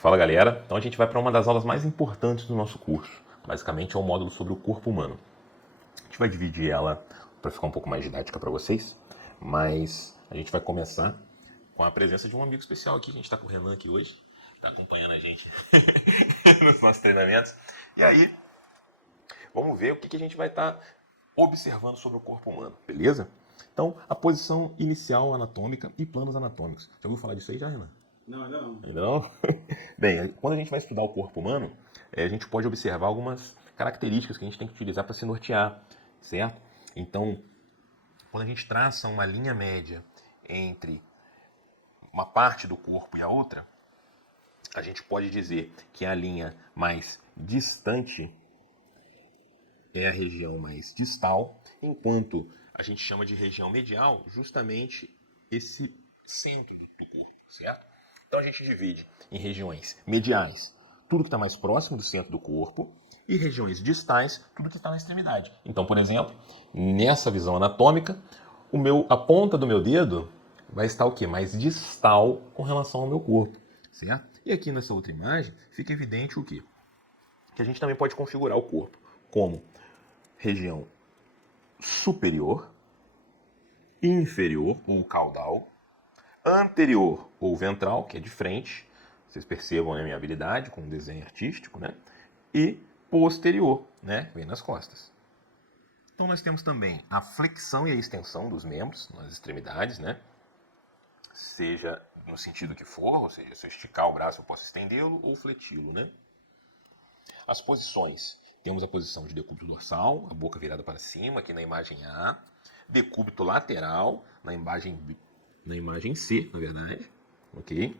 Fala galera, então a gente vai para uma das aulas mais importantes do nosso curso. Basicamente é um módulo sobre o corpo humano. A gente vai dividir ela para ficar um pouco mais didática para vocês, mas a gente vai começar com a presença de um amigo especial aqui. A gente está com o Renan aqui hoje, está acompanhando a gente nos nossos treinamentos. E aí, vamos ver o que a gente vai estar observando sobre o corpo humano, beleza? Então, a posição inicial anatômica e planos anatômicos. Já ouviu falar disso aí já, Renan? Não, ainda não. Ainda não? Bem, quando a gente vai estudar o corpo humano, a gente pode observar algumas características que a gente tem que utilizar para se nortear, certo? Então, quando a gente traça uma linha média entre uma parte do corpo e a outra, a gente pode dizer que a linha mais distante é a região mais distal, enquanto a gente chama de região medial justamente esse centro do corpo, certo? Então a gente divide em regiões mediais, tudo que está mais próximo do centro do corpo, e regiões distais, tudo que está na extremidade. Então, por exemplo, nessa visão anatômica, a ponta do meu dedo vai estar o quê? Mais distal com relação ao meu corpo, certo? E aqui nessa outra imagem fica evidente o quê? Que a gente também pode configurar o corpo como região superior, inferior ou caudal, anterior ou ventral, que é de frente, vocês percebam a minha habilidade com o desenho artístico, né? E posterior, né? Vem nas costas. Então nós temos também a flexão e a extensão dos membros nas extremidades, né? Seja no sentido que for, ou seja, se eu esticar o braço eu posso estendê-lo ou fleti-lo, né? As posições. Temos a posição de decúbito dorsal, a boca virada para cima, aqui na imagem A. Decúbito lateral, na imagem C, na verdade. Ok?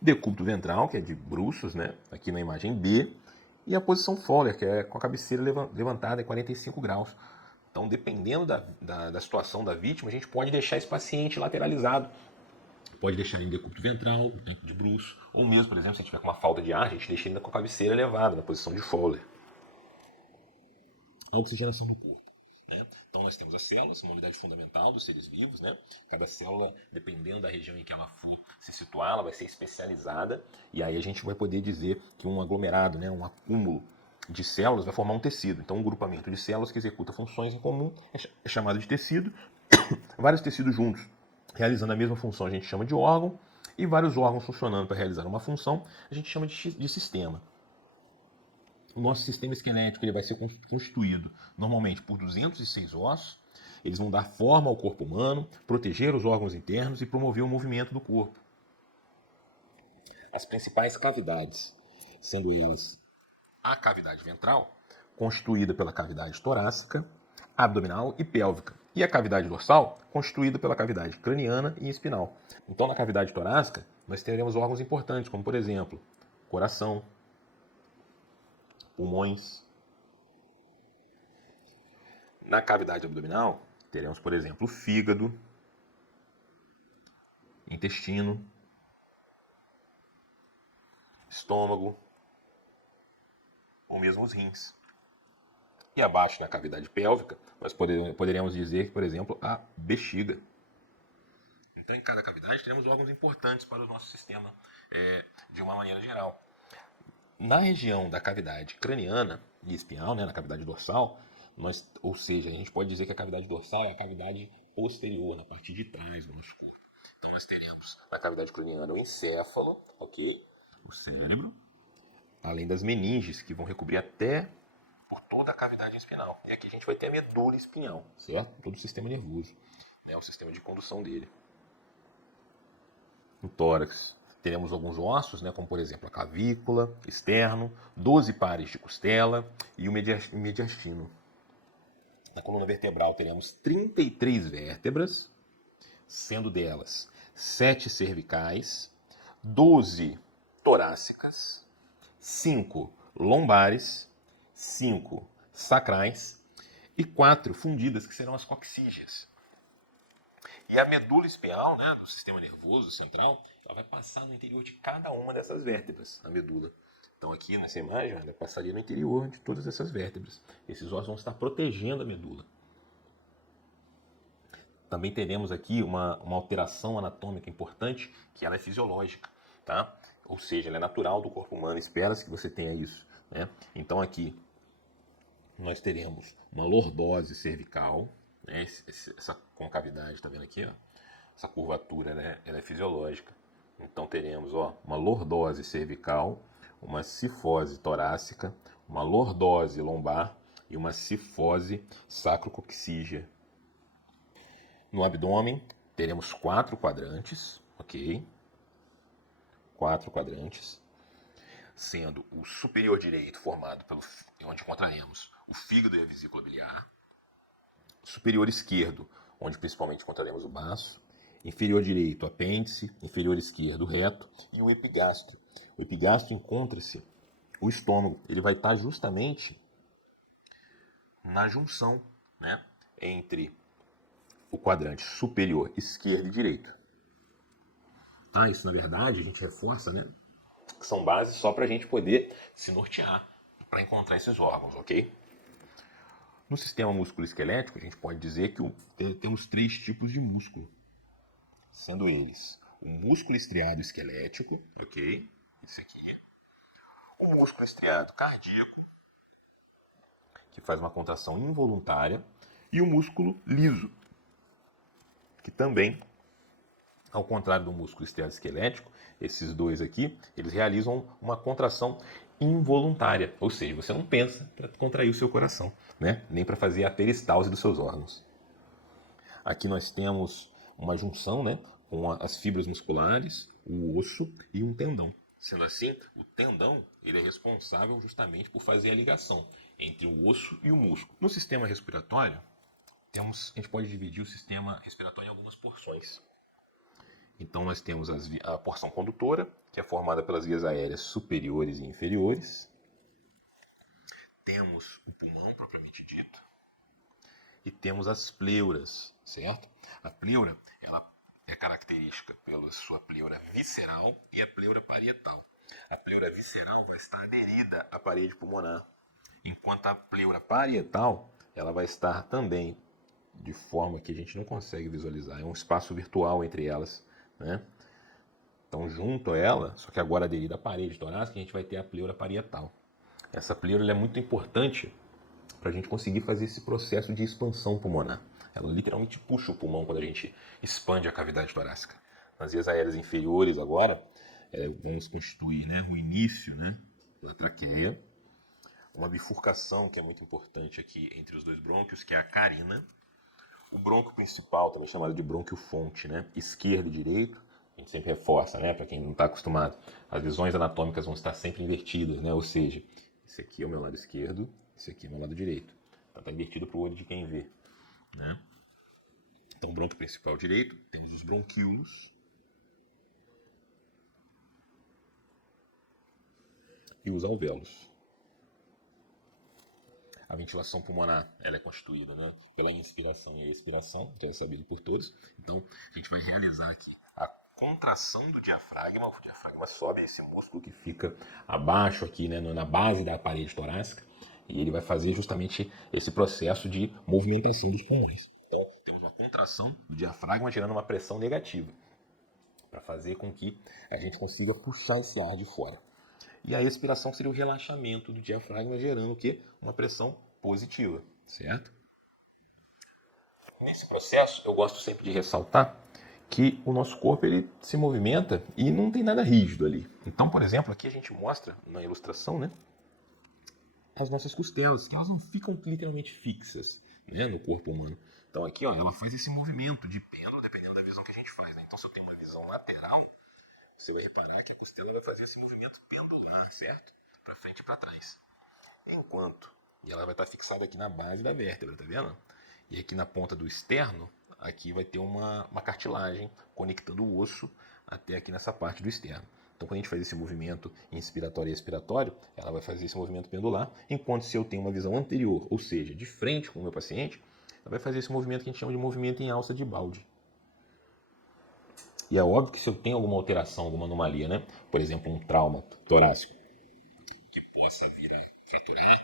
Decúbito ventral, que é de bruços, né? Aqui na imagem B. E a posição Fowler, que é com a cabeceira levantada em 45 graus. Então, dependendo da situação da vítima, a gente pode deixar esse paciente lateralizado. Pode deixar em decúbito ventral, no tempo de bruço, ou mesmo, por exemplo, se a gente tiver com uma falta de ar, a gente deixa ainda com a cabeceira elevada, na posição de Fowler. A oxigenação no corpo, né? Então nós temos as células, uma unidade fundamental dos seres vivos, né? Cada célula, dependendo da região em que ela for se situar, ela vai ser especializada, e aí a gente vai poder dizer que um aglomerado, né, um acúmulo de células vai formar um tecido. Então um grupamento de células que executa funções em comum é chamado de tecido. Vários tecidos juntos realizando a mesma função a gente chama de órgão, e vários órgãos funcionando para realizar uma função a gente chama de sistema. O nosso sistema esquelético ele vai ser constituído normalmente por 206 ossos. Eles vão dar forma ao corpo humano, proteger os órgãos internos e promover o movimento do corpo. As principais cavidades, sendo elas a cavidade ventral, constituída pela cavidade torácica, abdominal e pélvica, e a cavidade dorsal, constituída pela cavidade craniana e espinal. Então, na cavidade torácica, nós teremos órgãos importantes, como, por exemplo, coração, pulmões. Na cavidade abdominal, teremos, por exemplo, fígado, intestino, estômago, ou mesmo os rins. E abaixo, na cavidade pélvica, nós poderíamos dizer, por exemplo, a bexiga. Então, em cada cavidade, teremos órgãos importantes para o nosso sistema de uma maneira geral. Na região da cavidade craniana e espinhal, né, na cavidade dorsal, ou seja, a gente pode dizer que a cavidade dorsal é a cavidade posterior, na parte de trás do nosso corpo. Então, nós teremos na cavidade craniana o encéfalo, ok? O cérebro, além das meninges, que vão recobrir até por toda a cavidade espinal. E aqui a gente vai ter a medula espinhal, certo? Todo o sistema nervoso, né? O sistema de condução dele. No tórax, teremos alguns ossos, né? Como por exemplo a clavícula, externo, 12 pares de costela e o mediastino. Na coluna vertebral teremos 33 vértebras, sendo delas 7 cervicais, 12 torácicas, 5 lombares, 5 sacrais e 4 fundidas, que serão as coxígeas. E a medula espinhal, né, do sistema nervoso central, ela vai passar no interior de cada uma dessas vértebras, a medula. Então aqui nessa imagem, ela passaria no interior de todas essas vértebras. Esses ossos vão estar protegendo a medula. Também teremos aqui uma alteração anatômica importante, que ela é fisiológica, tá? ou seja, ela é natural do corpo humano, espera-se que você tenha isso, né? Então aqui nós teremos uma lordose cervical, né? Essa concavidade, tá vendo aqui, ó? Essa curvatura, né? Ela é fisiológica. Então teremos, ó, uma lordose cervical, uma cifose torácica, uma lordose lombar e uma cifose sacrococcígea. No abdômen teremos 4 quadrantes, ok? 4 quadrantes, sendo o superior direito formado pelo onde encontraremos o fígado e a vesícula biliar, superior esquerdo, onde principalmente encontraremos o baço, inferior direito, apêndice, inferior esquerdo, reto e o epigastro. O epigastro encontra-se o estômago, ele vai estar justamente na junção, né, entre o quadrante superior esquerdo e direito. Isso na verdade a gente reforça, né, que são bases só para a gente poder se nortear para encontrar esses órgãos, ok? No sistema musculoesquelético, a gente pode dizer que temos 3 tipos de músculo, sendo eles o músculo estriado esquelético, ok? Esse aqui. O músculo estriado cardíaco, que faz uma contração involuntária, e o músculo liso, que também, ao contrário do músculo estriado esquelético, esses dois aqui, eles realizam uma contração involuntária, ou seja, você não pensa para contrair o seu coração, né? Nem para fazer a peristalse dos seus órgãos. Aqui nós temos uma junção, né, com as fibras musculares, o osso e um tendão. Sendo assim, o tendão ele é responsável justamente por fazer a ligação entre o osso e o músculo. No sistema respiratório, a gente pode dividir o sistema respiratório em algumas porções. Então nós temos a porção condutora, que é formada pelas vias aéreas superiores e inferiores. Temos o pulmão propriamente dito. E temos as pleuras, certo? A pleura, ela é característica pela sua pleura visceral e a pleura parietal. A pleura visceral vai estar aderida à parede pulmonar, enquanto a pleura parietal, ela vai estar também de forma que a gente não consegue visualizar. É um espaço virtual entre elas, né? Então, junto a ela, só que agora aderida à parede torácica, a gente vai ter a pleura parietal. Essa pleura é muito importante para a gente conseguir fazer esse processo de expansão pulmonar. Ela literalmente puxa o pulmão quando a gente expande a cavidade torácica. Nas vias aéreas inferiores agora, vamos constituir, né, o início, né, da traqueia, uma bifurcação que é muito importante aqui entre os dois brônquios, que é a carina, o brônquio principal, também chamado de brônquio fonte, né, esquerdo e direito. A gente sempre reforça, né, para quem não está acostumado, as visões anatômicas vão estar sempre invertidas, né, ou seja, esse aqui é o meu lado esquerdo, esse aqui é o meu lado direito. Então está invertido para o olho de quem vê, né? Então, brônquio principal direito, temos os bronquíolos e os alvéolos. A ventilação pulmonar ela é constituída, né, pela inspiração e a expiração, já é sabido por todos. Então, a gente vai realizar aqui a contração do diafragma. O diafragma sobe esse músculo que fica abaixo aqui, né, na base da parede torácica, e ele vai fazer justamente esse processo de movimentação dos pulmões. Então, temos uma contração do diafragma gerando uma pressão negativa, para fazer com que a gente consiga puxar esse ar de fora. E a expiração seria o relaxamento do diafragma, gerando o quê? Uma pressão positiva, certo? Nesse processo, eu gosto sempre de ressaltar que o nosso corpo ele se movimenta e não tem nada rígido ali. Então, por exemplo, aqui a gente mostra na ilustração, né, as nossas costelas, que elas não ficam literalmente fixas, né, no corpo humano. Então aqui, ó, ela faz esse movimento de pêndulo, dependendo da visão que a gente faz, né? Então, se eu tenho uma visão lateral, você vai reparar que a costela vai fazer esse movimento pendular, certo? Para frente e para trás. Enquanto, e ela vai estar fixada aqui na base da vértebra, tá vendo? E aqui na ponta do externo, aqui vai ter uma cartilagem conectando o osso até aqui nessa parte do externo. Então, quando a gente faz esse movimento inspiratório e expiratório, ela vai fazer esse movimento pendular, enquanto se eu tenho uma visão anterior, ou seja, de frente com o meu paciente, ela vai fazer esse movimento que a gente chama de movimento em alça de balde. E é óbvio que se eu tenho alguma alteração, alguma anomalia, né? Por exemplo, um trauma torácico que possa vir a fraturar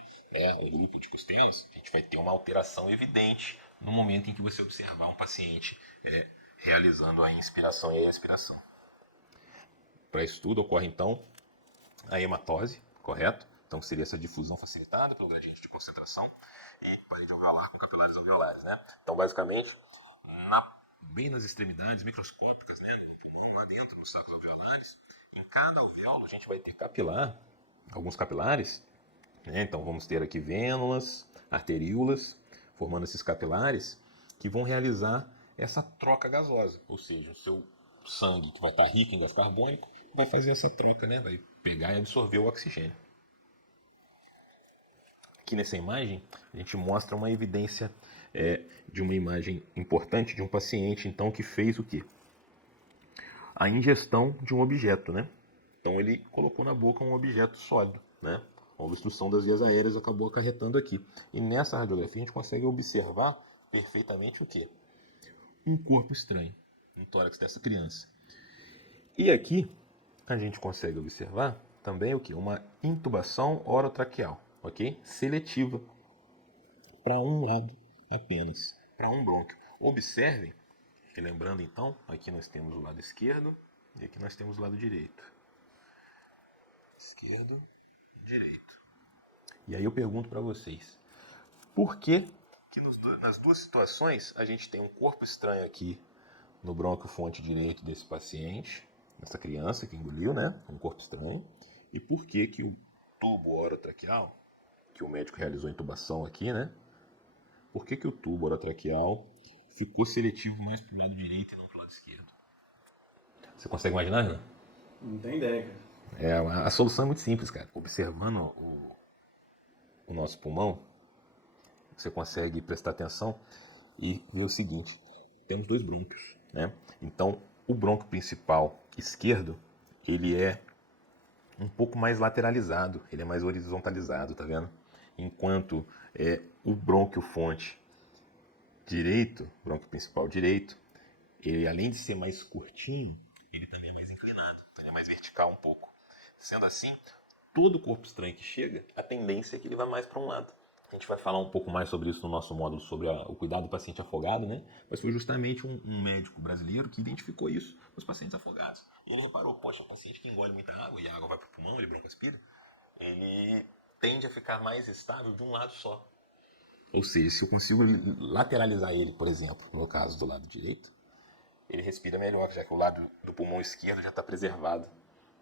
um grupo de costelas, a gente vai ter uma alteração evidente no momento em que você observar um paciente realizando a inspiração e a expiração. Para isso tudo ocorre, então, a hematose, correto? Então, seria essa difusão facilitada pelo gradiente de concentração e parede alveolar com capilares alveolares, né? Então, basicamente, bem nas extremidades microscópicas, né, do pulmão, lá dentro, nos sacos alveolares, em cada alvéolo a gente vai ter capilar, alguns capilares, né? Então, vamos ter aqui vênulas, arteríolas, formando esses capilares que vão realizar essa troca gasosa, ou seja, o seu sangue, que vai estar rico em gás carbônico, vai fazer essa troca, né? Vai pegar e absorver o oxigênio. Aqui nessa imagem, a gente mostra uma evidência de uma imagem importante de um paciente, então, que fez o quê? A ingestão de um objeto, né? Então, ele colocou na boca um objeto sólido, né? A obstrução das vias aéreas acabou acarretando aqui. E nessa radiografia, a gente consegue observar perfeitamente o quê? Um corpo estranho no tórax dessa criança. E aqui, a gente consegue observar também o quê? Uma intubação orotraqueal, ok? Seletiva para um lado apenas, para um brônquio. Observem, que lembrando então, aqui nós temos o lado esquerdo e aqui nós temos o lado direito. Esquerdo, direito. E aí eu pergunto para vocês, por que nas duas situações a gente tem um corpo estranho aqui no brônquio fonte direito desse paciente, dessa criança que engoliu, né? Um corpo estranho. E por que que o tubo orotraqueal, que o médico realizou a intubação aqui, né? Por que que o tubo orotraqueal ficou seletivo mais para o lado direito e não para o lado esquerdo? Você consegue imaginar, Renan? Não tem ideia, cara. A solução é muito simples, cara. Observando o nosso pulmão, você consegue prestar atenção e ver o seguinte: temos dois brônquios, né? Então, o brônquio principal esquerdo, ele é um pouco mais lateralizado, ele é mais horizontalizado, tá vendo? Enquanto o brônquio fonte direito, brônquio principal direito, ele além de ser mais curtinho, ele também é mais inclinado, ele é mais vertical um pouco. Sendo assim, todo corpo estranho que chega, a tendência é que ele vá mais para um lado. A gente vai falar um pouco mais sobre isso no nosso módulo, sobre o cuidado do paciente afogado, né? Mas foi justamente um médico brasileiro que identificou isso nos pacientes afogados. E ele reparou, poxa, o paciente que engole muita água e a água vai para o pulmão, ele broncoaspira, ele tende a ficar mais estável de um lado só. Ou seja, se eu consigo lateralizar ele, por exemplo, no caso do lado direito, ele respira melhor, já que o lado do pulmão esquerdo já está preservado.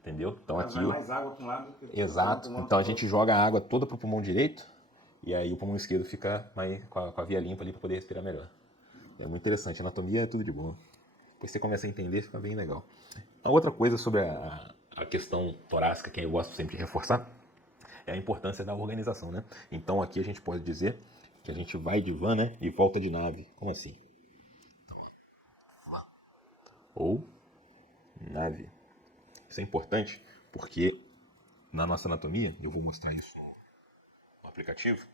Entendeu? Então Mas aqui. vai mais água para um lado do que Exato. Então a gente joga a água toda pro pulmão direito e aí o pulmão esquerdo fica mais com a via limpa ali para poder respirar melhor. É muito interessante. Anatomia é tudo de bom. Depois você começa a entender, fica bem legal. A outra coisa sobre a questão torácica, que eu gosto sempre de reforçar, é a importância da organização, né? Então aqui a gente pode dizer que a gente vai de van, né? E volta de nave. Como assim? Então, van. Ou nave. Isso é importante porque na nossa anatomia, eu vou mostrar isso no aplicativo,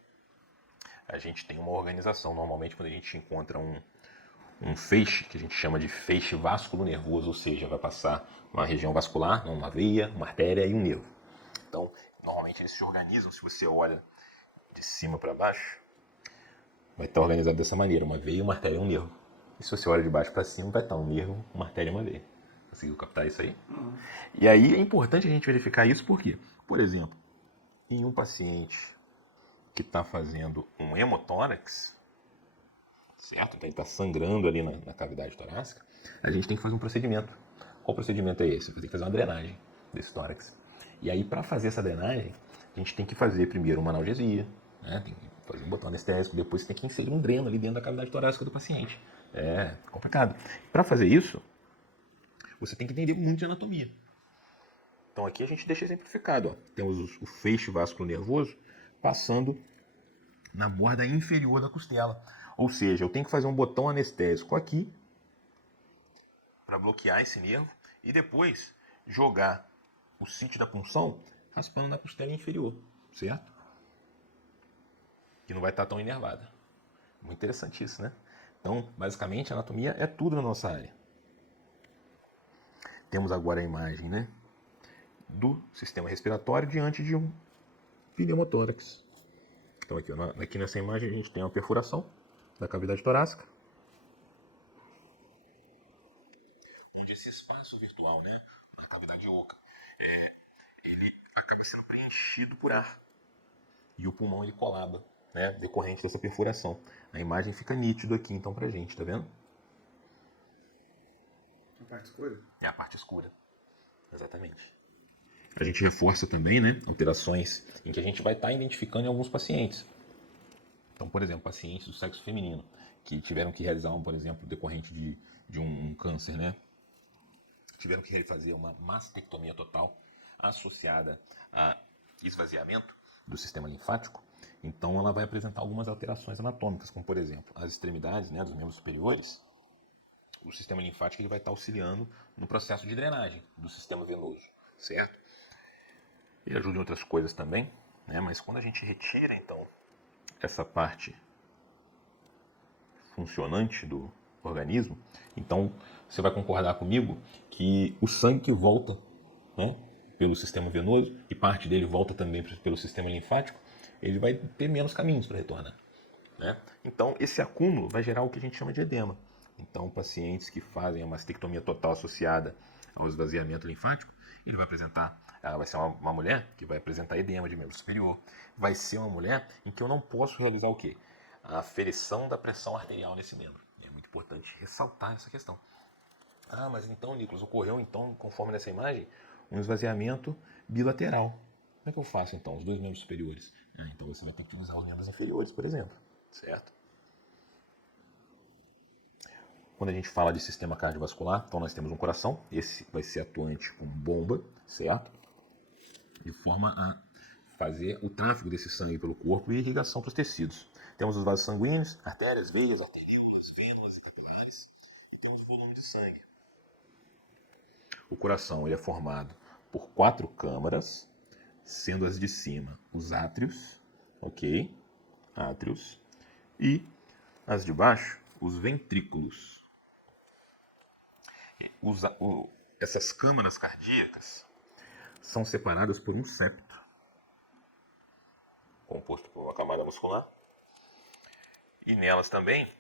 a gente tem uma organização. Normalmente quando a gente encontra um feixe, que a gente chama de feixe vasculo nervoso, ou seja, vai passar uma região vascular, uma veia, uma artéria e um nervo. Então, normalmente eles se organizam, se você olha de cima para baixo, vai estar organizado dessa maneira, uma veia, uma artéria e um nervo. E se você olha de baixo para cima, vai estar um nervo, uma artéria e uma veia. Conseguiu captar isso aí? Uhum. E aí é importante a gente verificar isso porque, por exemplo, em um paciente que está fazendo um hemotórax, certo? Então ele está sangrando ali na cavidade torácica, a gente tem que fazer um procedimento. Qual procedimento é esse? Você tem que fazer uma drenagem desse tórax. E aí, para fazer essa drenagem, a gente tem que fazer primeiro uma analgesia, né? Tem que fazer um botão anestésico, depois você tem que inserir um dreno ali dentro da cavidade torácica do paciente. É complicado. Para fazer isso, você tem que entender muito de anatomia. Então aqui a gente deixa exemplificado. Ó. Temos o feixe vasculo nervoso passando na borda inferior da costela. Ou seja, eu tenho que fazer um botão anestésico aqui para bloquear esse nervo e depois jogar o sítio da punção raspando na costela inferior, certo? Que não vai estar tão inervada. Muito interessante isso, né? Então, basicamente, a anatomia é tudo na nossa área. Temos agora a imagem, né, do sistema respiratório diante de um pneumotórax. Então aqui nessa imagem a gente tem uma perfuração da cavidade torácica, onde esse espaço virtual, né, na cavidade de Oca, ele acaba sendo preenchido por ar. E o pulmão ele colaba, né, decorrente dessa perfuração. A imagem fica nítido aqui então pra gente, tá vendo? A parte escura? É a parte escura, exatamente. A gente reforça também, né, alterações em que a gente vai estar identificando em alguns pacientes. Então, por exemplo, pacientes do sexo feminino que tiveram que realizar, por exemplo, decorrente de um câncer, né, tiveram que fazer uma mastectomia total associada a esvaziamento do sistema linfático. Então, ela vai apresentar algumas alterações anatômicas, como, por exemplo, as extremidades, né, dos membros superiores. O sistema linfático ele vai estar auxiliando no processo de drenagem do sistema venoso, certo? Ele ajuda em outras coisas também, né? Mas quando a gente retira, então, essa parte funcionante do organismo, então você vai concordar comigo que o sangue que volta, né, pelo sistema venoso, e parte dele volta também pelo sistema linfático, ele vai ter menos caminhos para retornar, né? Então, esse acúmulo vai gerar o que a gente chama de edema. Então, pacientes que fazem a mastectomia total associada ao esvaziamento linfático, ele vai apresentar, vai ser uma mulher que vai apresentar edema de membro superior, vai ser uma mulher em que eu não posso realizar o quê? A aferição da pressão arterial nesse membro. É muito importante ressaltar essa questão. Ah, mas então, Nicolas, ocorreu então, conforme nessa imagem, um esvaziamento bilateral. Como é que eu faço então, os dois membros superiores? Então você vai ter que usar os membros inferiores, por exemplo, certo? Quando a gente fala de sistema cardiovascular, então nós temos um coração, esse vai ser atuante como bomba, certo? De forma a fazer o tráfego desse sangue pelo corpo e irrigação para os tecidos. Temos os vasos sanguíneos, artérias, veias, arteriolas, vênulas e capilares. E temos o volume de sangue. O coração ele é formado por 4 câmaras, sendo as de cima os átrios, ok? Átrios. E as de baixo, os ventrículos. Essas câmaras cardíacas são separadas por um septo, composto por uma camada muscular. E nelas também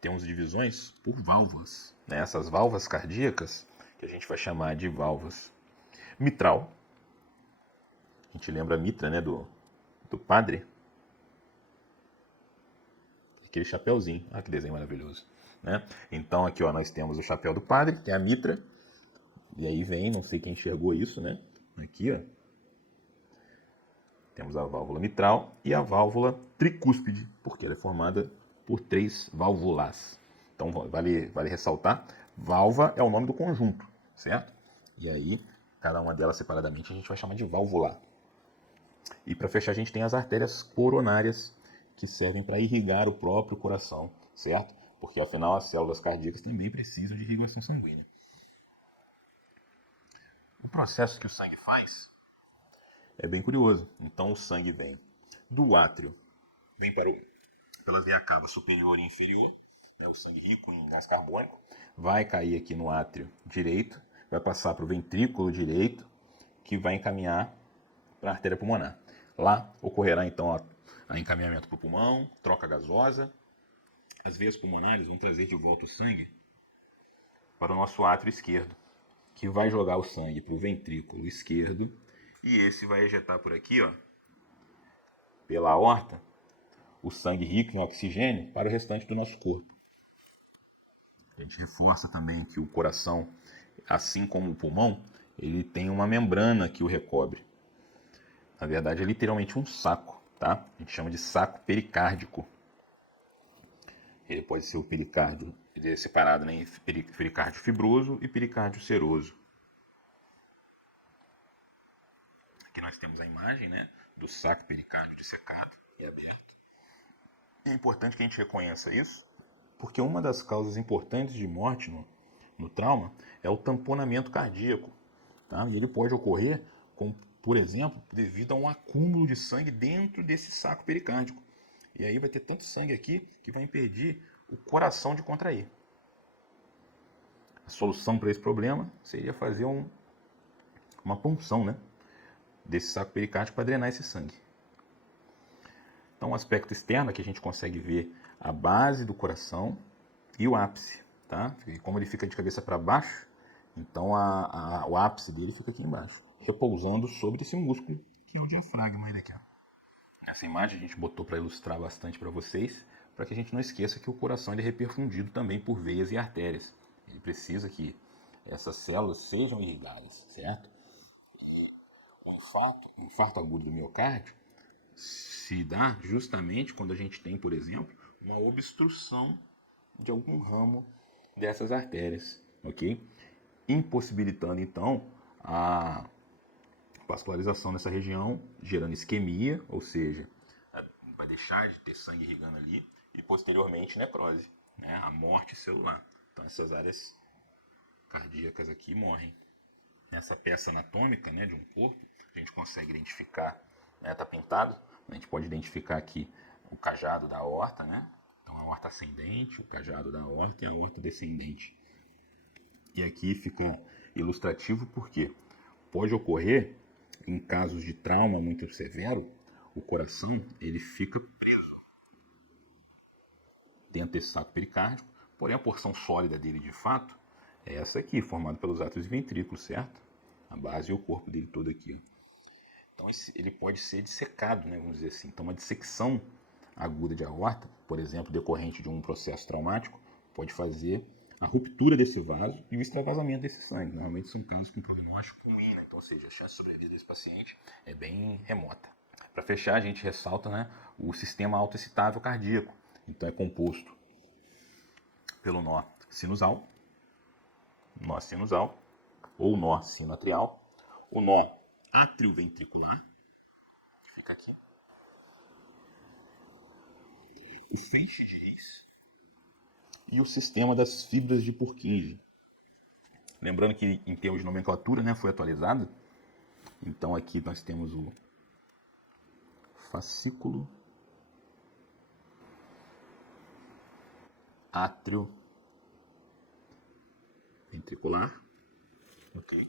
temos divisões por válvulas, né? Essas válvulas cardíacas, que a gente vai chamar de válvulas mitral. A gente lembra a mitra, né, do padre. Aquele chapéuzinho. Ah, que desenho maravilhoso. Né? Então aqui ó, nós temos o chapéu do padre, tem a mitra. E aí vem, não sei quem enxergou isso, né? Aqui ó, temos a válvula mitral e a válvula tricúspide, porque ela é formada por 3 válvulas. Então vale ressaltar, válvula é o nome do conjunto, certo? E aí, cada uma delas separadamente a gente vai chamar de válvula. E para fechar a gente tem as artérias coronárias, que servem para irrigar o próprio coração, certo? Porque afinal as células cardíacas também precisam de irrigação sanguínea. O processo que o sangue faz é bem curioso. Então o sangue vem do átrio, vem pela veia cava superior e inferior, né, o sangue rico em gás carbônico, vai cair aqui no átrio direito, vai passar para o ventrículo direito, que vai encaminhar para a artéria pulmonar. Lá ocorrerá então a encaminhamento para o pulmão, troca gasosa. As veias pulmonares vão trazer de volta o sangue para o nosso átrio esquerdo, que vai jogar o sangue para o ventrículo esquerdo, e esse vai ejetar por aqui, ó, pela aorta, o sangue rico em oxigênio para o restante do nosso corpo. A gente reforça também que o coração, assim como o pulmão, ele tem uma membrana que o recobre. Na verdade, é literalmente um saco, tá? A gente chama de saco pericárdico. Ele pode ser o pericárdio, ele é separado, né, em pericárdio fibroso e pericárdio seroso. Aqui nós temos a imagem, né, do saco pericárdio dissecado e aberto. É importante que a gente reconheça isso, porque uma das causas importantes de morte no trauma é o tamponamento cardíaco. Tá? E ele pode ocorrer, por exemplo, devido a um acúmulo de sangue dentro desse saco pericárdico. E aí vai ter tanto sangue aqui que vai impedir o coração de contrair. A solução para esse problema seria fazer uma punção, né, desse saco pericárdico para drenar esse sangue. Então, o aspecto externo aqui a gente consegue ver a base do coração e o ápice, tá? E como ele fica de cabeça para baixo, Então o ápice dele fica aqui embaixo, repousando sobre esse músculo, que é o diafragma. Ele aqui, ó. Essa imagem a gente botou para ilustrar bastante para vocês, para que a gente não esqueça que o coração ele é reperfundido também por veias e artérias. Ele precisa que essas células sejam irrigadas, certo? O infarto agudo do miocárdio se dá justamente quando a gente tem, por exemplo, uma obstrução de algum ramo dessas artérias, ok? Impossibilitando, então, a vascularização nessa região, gerando isquemia, ou seja, vai deixar de ter sangue irrigando ali, e posteriormente necrose, né? A morte celular. Então essas áreas cardíacas aqui morrem. Essa peça anatômica, né, de um corpo, a gente consegue identificar, né, tá pintado, a gente pode identificar aqui o cajado da aorta, né? Então a aorta ascendente, o cajado da aorta e a aorta descendente. E aqui fica ilustrativo porque pode ocorrer, em casos de trauma muito severo, o coração ele fica preso dentro desse saco pericárdico, porém a porção sólida dele de fato é essa aqui, formada pelos átrios e ventrículos, certo? A base e o corpo dele todo aqui. Então ele pode ser dissecado, né, vamos dizer assim. Então uma dissecção aguda de aorta, por exemplo, decorrente de um processo traumático, pode fazer a ruptura desse vaso e o extravasamento desse sangue. Normalmente são casos com prognóstico ruim, né? Então, ou seja, a chance de sobrevida desse paciente é bem remota. Para fechar, a gente ressalta, né, o sistema autoexcitável cardíaco. Então é composto pelo nó sinusal ou nó sinoatrial, o nó atrioventricular, que fica aqui, o feixe de His e o sistema das fibras de Purkinje. Lembrando que em termos de nomenclatura, né, foi atualizado. Então aqui nós temos o fascículo atrioventricular, ok?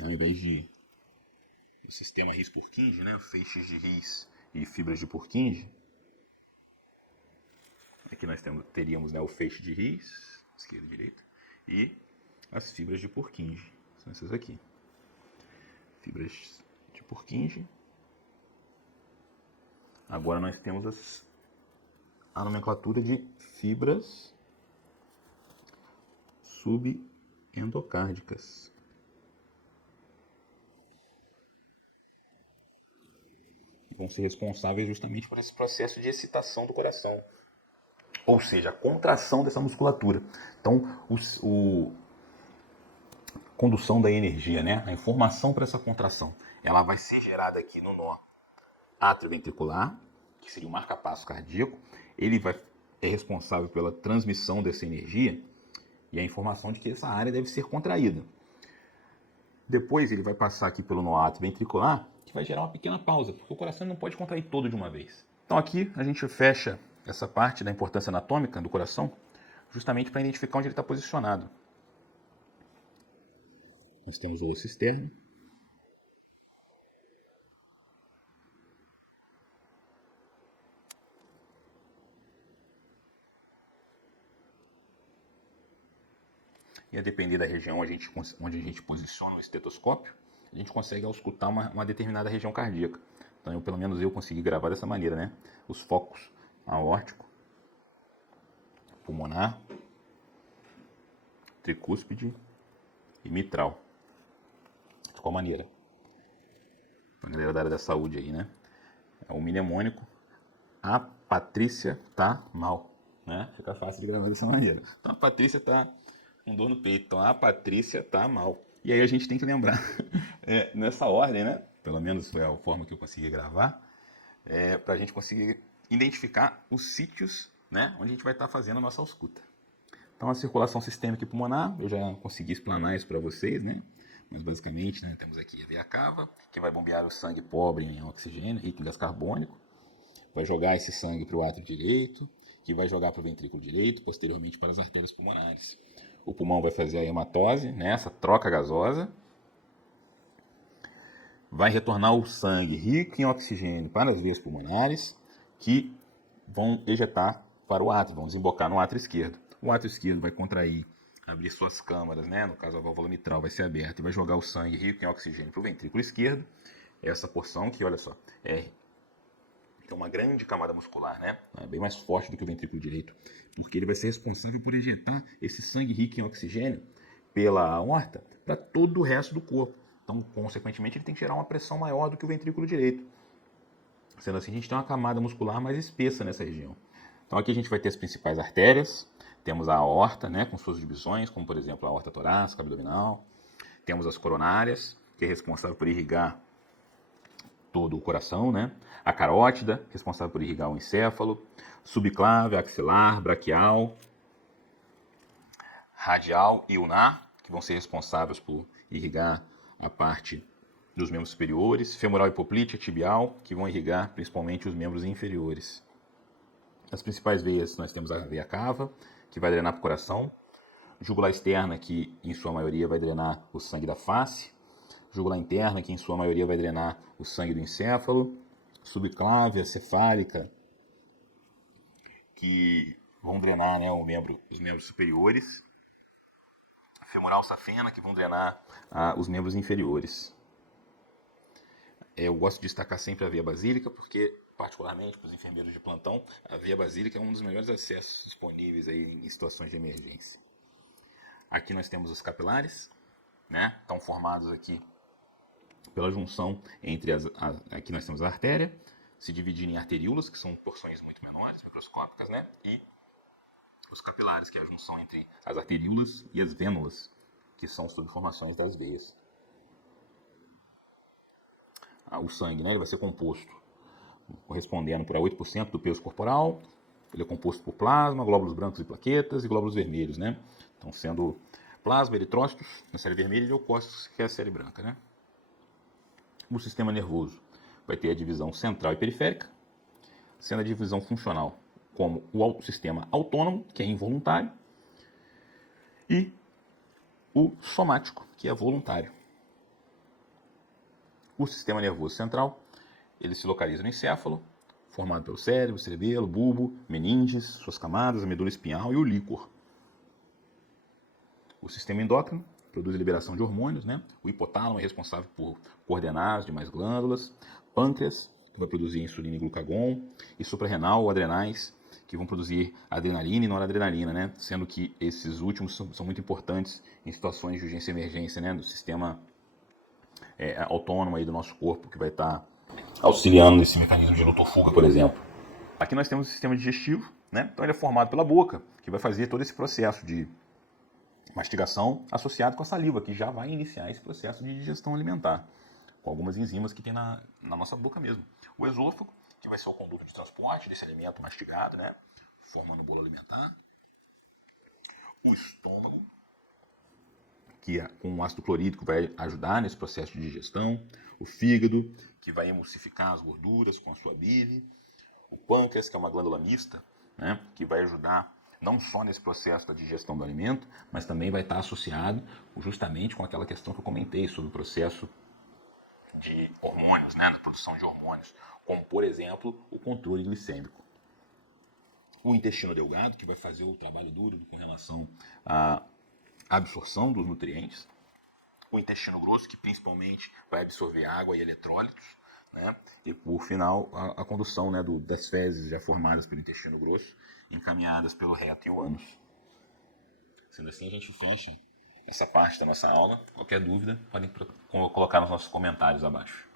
Ao invés de o sistema His-Purkinje, né, feixes de His e fibras de Purkinje, aqui nós teríamos, né, o feixe de His, esquerda e direita, e as fibras de Purkinje, são essas aqui. Fibras de Purkinje. Agora nós temos a nomenclatura de fibras subendocárdicas. Vão ser responsáveis justamente por esse processo de excitação do coração. Ou seja, a contração dessa musculatura. Então, condução da energia, né? A informação para essa contração, ela vai ser gerada aqui no nó atrioventricular, que seria o marca-passo cardíaco. Ele é responsável pela transmissão dessa energia e a informação de que essa área deve ser contraída. Depois ele vai passar aqui pelo nó atrioventricular, que vai gerar uma pequena pausa, porque o coração não pode contrair todo de uma vez. Então aqui a gente fecha essa parte da importância anatômica do coração, justamente para identificar onde ele está posicionado. Nós temos o osso externo. E a depender da região onde a gente posiciona o estetoscópio, a gente consegue auscultar uma determinada região cardíaca. Então, pelo menos eu consegui gravar dessa maneira, né? Os focos aórtico, pulmonar, tricúspide e mitral. De qual maneira? A galera da área da saúde aí, né? É o mnemônico: a Patrícia tá mal, né? Fica fácil de gravar dessa maneira. Então a Patrícia tá com dor no peito, então a Patrícia tá mal. E aí a gente tem que lembrar, nessa ordem, né? Pelo menos foi a forma que eu consegui gravar, para a gente conseguir identificar os sítios, né, onde a gente vai estar fazendo a nossa ausculta. Então a circulação sistêmica e pulmonar, eu já consegui explanar isso para vocês, né? Mas basicamente, né, temos aqui a veia cava, que vai bombear o sangue pobre em oxigênio, rico em gás carbônico, vai jogar esse sangue para o átrio direito, que vai jogar para o ventrículo direito, posteriormente para as artérias pulmonares. O pulmão vai fazer a hematose, né, essa troca gasosa, vai retornar o sangue rico em oxigênio para as veias pulmonares, que vão ejetar para o átrio, vão desembocar no átrio esquerdo. O átrio esquerdo vai contrair abrir suas câmaras, né? No caso, a válvula mitral vai ser aberta e vai jogar o sangue rico em oxigênio para o ventrículo esquerdo. Essa porção que, olha só, é uma grande camada muscular, né? É bem mais forte do que o ventrículo direito, porque ele vai ser responsável por ejetar esse sangue rico em oxigênio pela aorta para todo o resto do corpo. Então, consequentemente, ele tem que gerar uma pressão maior do que o ventrículo direito. Sendo assim, a gente tem uma camada muscular mais espessa nessa região. Então, aqui a gente vai ter as principais artérias. Temos a aorta, né, com suas divisões, como por exemplo a aorta torácica, abdominal. Temos as coronárias, que é responsável por irrigar todo o coração, né? A carótida, responsável por irrigar o encéfalo. Subclave, axilar, braquial, radial e ulnar, que vão ser responsáveis por irrigar a parte dos membros superiores. Femoral hipoplítea, tibial, que vão irrigar principalmente os membros inferiores. As principais veias, nós temos a veia cava, que vai drenar para o coração. Jugular externa, que em sua maioria vai drenar o sangue da face. Jugular interna, que em sua maioria vai drenar o sangue do encéfalo. Subclávia, cefálica, que vão drenar, né, os membros superiores. Femoral safena, que vão drenar os membros inferiores. Eu gosto de destacar sempre a veia basílica, porque, particularmente para os enfermeiros de plantão, a veia basílica é um dos melhores acessos disponíveis aí em situações de emergência. Aqui nós temos os capilares, né? Estão formados aqui pela junção entre aqui nós temos a artéria, se dividindo em arteríolas, que são porções muito menores, microscópicas, né? E os capilares, que é a junção entre as arteríolas e as vênulas, que são subformações das veias. O sangue, né, ele vai ser composto, correspondendo por 8% do peso corporal. Ele é composto por plasma, glóbulos brancos e plaquetas e glóbulos vermelhos, né? Então, sendo plasma, eritrócitos na série vermelha e leucócitos, que é a série branca, né? O sistema nervoso vai ter a divisão central e periférica, sendo a divisão funcional como o sistema autônomo, que é involuntário, e o somático, que é voluntário. O sistema nervoso central, ele se localiza no encéfalo, formado pelo cérebro, cerebelo, bulbo, meninges, suas camadas, a medula espinhal e o líquor. O sistema endócrino produz a liberação de hormônios, né? O hipotálamo é responsável por coordenar as demais glândulas. Pâncreas, que vai produzir insulina e glucagon. E suprarrenal ou adrenais, que vão produzir adrenalina e noradrenalina, né? Sendo que esses últimos são muito importantes em situações de urgência e emergência, né? Do sistema autônomo aí do nosso corpo, que vai estar auxiliando nesse mecanismo de luta ou fuga, por exemplo. Aqui nós temos o sistema digestivo, né? Então ele é formado pela boca, que vai fazer todo esse processo de mastigação associado com a saliva, que já vai iniciar esse processo de digestão alimentar, com algumas enzimas que tem na nossa boca mesmo. O esôfago, que vai ser o conduto de transporte desse alimento mastigado, né? Formando o bolo alimentar. O estômago, que com o ácido clorídrico vai ajudar nesse processo de digestão. O fígado, que vai emulsificar as gorduras com a sua bile. O pâncreas, que é uma glândula mista, né, que vai ajudar não só nesse processo da digestão do alimento, mas também vai estar associado justamente com aquela questão que eu comentei sobre o processo de hormônios, né, na produção de hormônios, como, por exemplo, o controle glicêmico. O intestino delgado, que vai fazer o trabalho duro com relação à absorção dos nutrientes. O intestino grosso, que principalmente vai absorver água e eletrólitos, né? E por final a condução, né, das fezes já formadas pelo intestino grosso, encaminhadas pelo reto e o ânus. Sendo assim, a gente fecha essa parte da nossa aula. Qualquer dúvida, podem colocar nos nossos comentários abaixo.